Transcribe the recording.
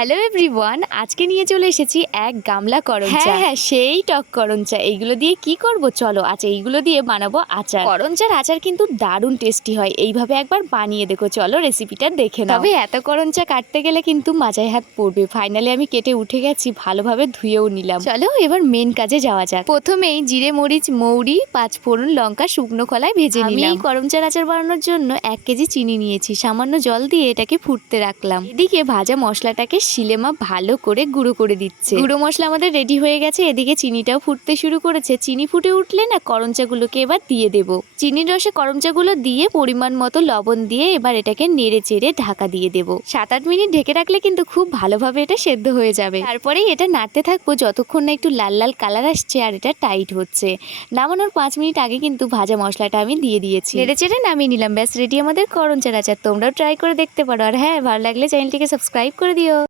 Hello everyone, আজকে নিয়ে চলে এসেছি এক গামলা করঞ্চা। হ্যাঁ, সেই টক করঞ্চা। এইগুলো দিয়ে কি করব, চলো আচ্ছা এইগুলো দিয়ে বানাবো আচার। করঞ্চার আচার কিন্তু দারুণ টেস্টি হয়, এইভাবে একবার বানিয়ে দেখো। চলো রেসিপিটা দেখে নাও। তবে এত করঞ্চা কাটতে গেলে কিন্তু মাজায় হাত পড়বে। ফাইনালি আমি কেটে উঠে গেছি, ভালোভাবে ধুয়েও নিলাম। চলো এবার মেন কাজে যাওয়া যাক। প্রথমেই জিরে, মরিচ, মৌরি, পাঁচফোড়ন, লঙ্কা শুকনো খোলায় ভেজে নিলাম। আমি এই করঞ্চার আচার বানানোর জন্য 1 কেজি চিনি নিয়েছি। সামান্য জল দিয়ে এটাকে ফুটতে রাখলাম। এদিকে ভাজা মশলাটাকে শিলেমা ভালো করে গুঁড়ো করে দিচ্ছে। গুঁড়ো মশলা আমাদের রেডি হয়ে গেছে। এদিকে চিনিটাও ফুটতে শুরু করেছে। চিনি ফুটে উঠলে না করঞ্চাগুলোকে এবার দিয়ে দেব। চিনির রসে করঞ্চাগুলো দিয়ে পরিমাণ মতো লবণ দিয়ে এবার এটাকে নেড়ে চেড়ে ঢাকা দিয়ে দেব। 7-8 মিনিট ঢেকে রাখলে কিন্তু খুব ভালোভাবে এটা সেদ্ধ হয়ে যাবে। তারপরেই এটা নাড়তে থাকবো যতক্ষণ না একটু লাল লাল কালার আসছে আর এটা টাইট হচ্ছে। নামানোর 5 মিনিট আগে কিন্তু ভাজা মশলাটা আমি দিয়ে দিয়েছি। নেড়ে চেড়ে নামিয়ে নিলাম। ব্যাস রেডি আমাদের করঞ্চার আচার। তোমরাও ট্রাই করে দেখতে পারো। আর হ্যাঁ, ভালো লাগলে চ্যানেলটিকে সাবস্ক্রাইব করে দিও।